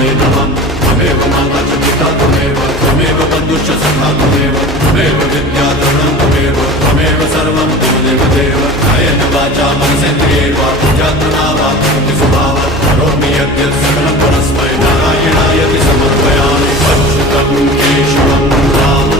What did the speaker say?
परब्रह्मणे नमः। त्वमेव माता च पिता त्वमेव, त्वमेव बन्धुश्च सखा त्वमेव, त्वमेव विद्याधरणं त्वमेव, त्वमेव सर्वं देवदेव देव। कायेन वाचा मनसेन्द्रियैर्वा बुद्ध्यात्मना वा करोमि स्वभावात् करोमि यद्यत् सकलं परस्मै नारायणायति समर्पयामि। अच्युतं केशवं रामं